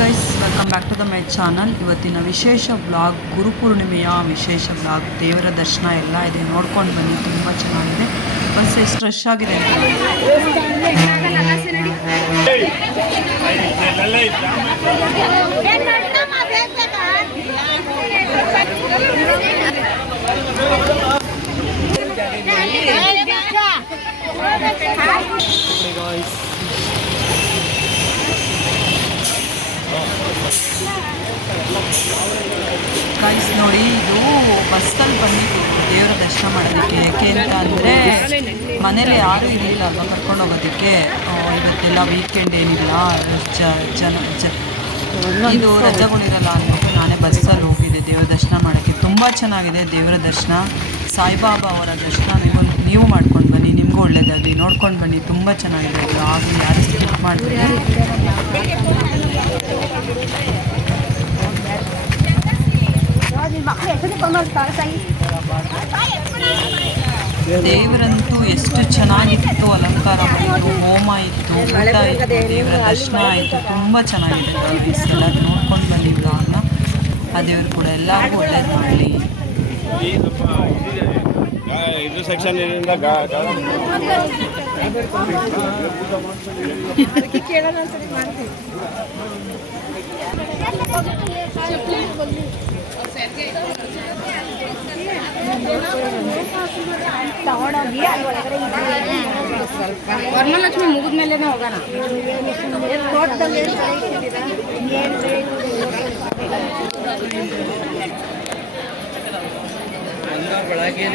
Guys, welcome back to the my channel. ಇವತ್ತಿನ ವಿಶೇಷ vlog ಗುರುಪೂರ್ಣಿಮೆಯ ವಿಶೇಷ ವ್ಲಾಗ್. ದೇವರ ದರ್ಶನ ಎಲ್ಲ ಇದೆ, ನೋಡ್ಕೊಂಡು ಬನ್ನಿ. ತುಂಬ ಚೆನ್ನಾಗಿದೆ. ಬಸ್ ಎಷ್ಟು ರಶ್ ಆಗಿದೆ ಗೈಸ್ ನೋಡಿ, ಇದು ಬಸ್ಸಲ್ಲಿ ಬಂದಿದ್ದು ದೇವರ ದರ್ಶನ ಮಾಡೋದಕ್ಕೆ. ಯಾಕೆ ಅಂತ ಅಂದರೆ ಮನೇಲಿ ಯಾರೂ ಇರಲಿಲ್ಲ ಅಲ್ವಾ ಕರ್ಕೊಂಡು ಹೋಗೋದಕ್ಕೆ. ಇವತ್ತೆಲ್ಲ ವೀಕೆಂಡ್ ಏನಿಲ್ಲ, ಇದು ರಜೆಗಳಿರಲ್ಲ ಅಂದ್ಬಿಟ್ಟು ನಾನೇ ಬಸ್ಸಲ್ಲಿ ಹೋಗಿದ್ದೆ ದೇವರ ದರ್ಶನ ಮಾಡೋಕ್ಕೆ. ತುಂಬ ಚೆನ್ನಾಗಿದೆ ದೇವರ ದರ್ಶನ. ಸಾಯಿಬಾಬಾ ಅವರ ದರ್ಶನ ನೀವು ಮಾಡ್ಕೊಂಡು ಬನ್ನಿ, ನಿಮಗೂ ಒಳ್ಳೆಯದಾಗಲಿ. ನೋಡ್ಕೊಂಡು ಬನ್ನಿ, ತುಂಬ ಚೆನ್ನಾಗಿದೆ. ಅದು ಆಗಲಿ, ಯಾರು ಸ್ಕಿಪ್ ಮಾಡ್ತೀರಿ. ದೇವರಂತೂ ಎಷ್ಟು ಚೆನ್ನಾಗಿತ್ತು, ಅಲಂಕಾರ ಮಾಡಿತ್ತು, ಹೋಮ ಇತ್ತು, ಊಟ ಇತ್ತು, ದೇವರ ದರ್ಶನ ಆಯಿತು. ತುಂಬ ಚೆನ್ನಾಗಿದೆ. ಎಲ್ಲರೂ ನೋಡ್ಕೊಂಡು ಬನ್ನಿ ವ್ಲಾಗ್ನ. ಆ ದೇವರು ಕೂಡ ಎಲ್ಲರಿಗೂ ಒಳ್ಳೇದು ಮಾಡಲಿ. ಇದು ಸೆಕ್ಷನ್ ತಗೊಂಡೋಗಿ ಒಳಗಡೆ ವರ್ಣಲಕ್ಷ್ಮಿ ಮುಗಿದ ಮೇಲೆ ಹೋಗೋಣ. ಬೆಳಗ್ಗೆ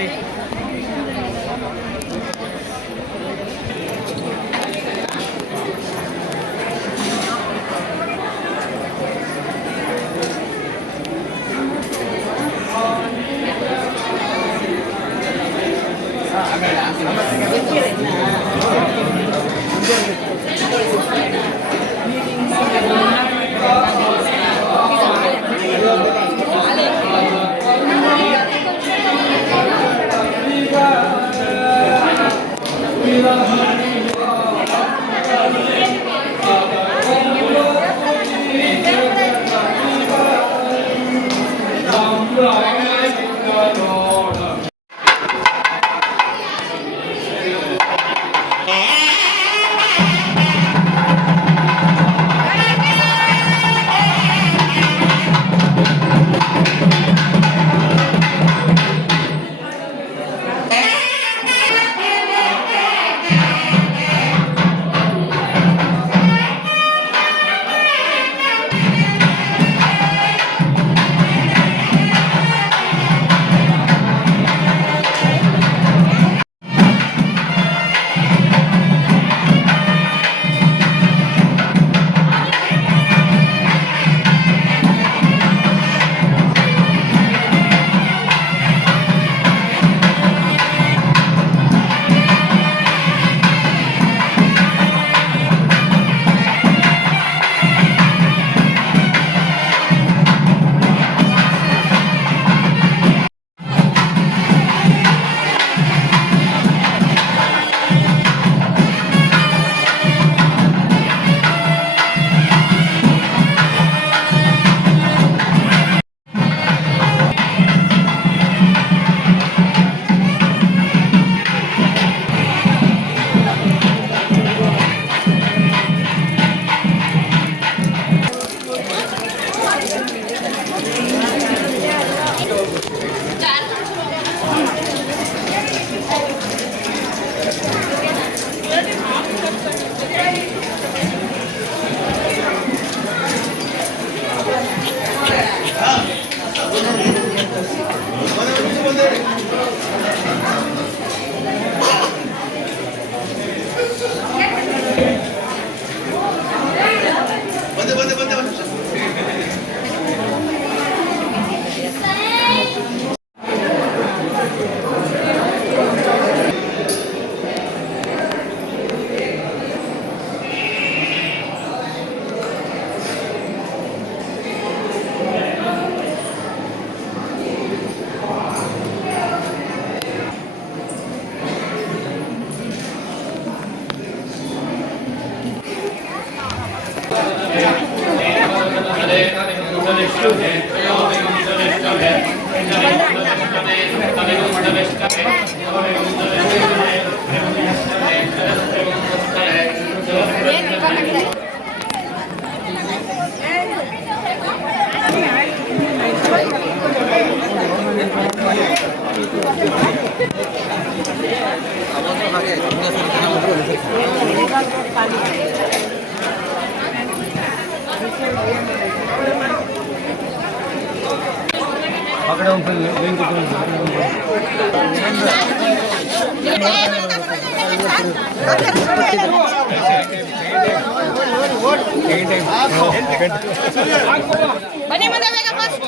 ಬನ್ನಿ ಮುಂದೆ ಬೇಗ ಫಸ್ಟ್.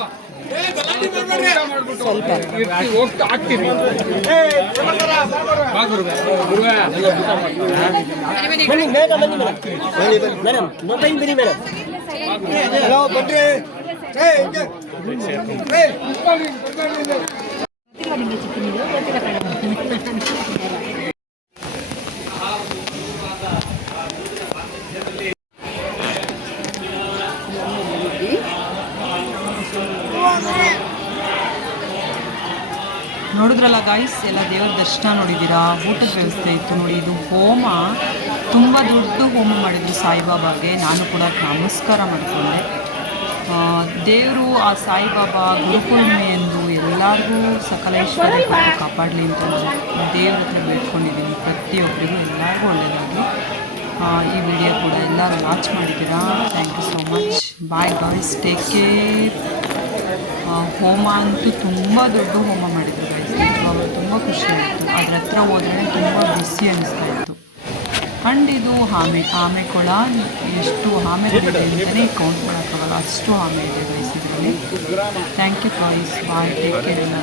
ನೋಡಿದ್ರಲ್ಲ ಗಾಯ್ಸ್, ಎಲ್ಲ ದೇವರ ದರ್ಶನ ನೋಡಿದ್ದೀರಾ. ಊಟದ ವ್ಯವಸ್ಥೆ ಇತ್ತು ನೋಡಿ. ಇದು ಹೋಮ ತುಂಬ ದೊಡ್ಡ ಹೋಮ ಮಾಡಿದ್ರು ಸಾಯಿಬಾಬಾಗೆ. ನಾನು ಕೂಡ ನಮಸ್ಕಾರ ಮಾಡಿಕೊಂಡೆ. ದೇವರು ಆ ಸಾಯಿಬಾಬಾ ಗುರುಪೂರ್ಣಿಮೆ ಎಂದು ಎಲ್ಲರಿಗೂ ಸಕಲೇಶ್ವರ ಕಾಪಾಡಲಿ ಅಂತ ದೇವ್ರ ಹತ್ರ ಬೇಡ್ಕೊಂಡಿದ್ದೀನಿ. ಪ್ರತಿಯೊಬ್ಬರಿಗೂ ಎಲ್ಲರಿಗೂ ಒಳ್ಳೆಯದಾಗಿ. ಈ ವಿಡಿಯೋ ಕೂಡ ಎಲ್ಲರೂ ವಾಚ್ ಮಾಡಿದ್ದೀರಾ. Thank you so much. Bye guys, take care. ಹೋಮ ಅಂತೂ ತುಂಬ ದೊಡ್ಡ ಹೋಮ ಮಾಡಿದ್ರು ಗೈಸ್. ನಿಜವಾಗ್ಲೂ ತುಂಬ ಖುಷಿ ಆಯಿತು. ಅದ್ರ ಹತ್ರ ಹೋದ್ರೆ ತುಂಬ ಬಿಸಿ ಅನ್ನಿಸ್ತಾ ಇತ್ತು. ಆ್ಯಂಡ್ ಇದು ಆಮೆ ಕೊಳ. ಎಷ್ಟು ಆಮೆಗಳಿದೆ ಅಂತಲೇ ಕೌಂಟ್ ಮಾಡೋಕ್ಕಾಗಲ್ಲ, ಅಷ್ಟು ಆಮೆ ಇದೆ ಗೈಸ್ ಇದರಲ್ಲಿ. Thank you guys. Bye, take care ಎಲ್ಲ.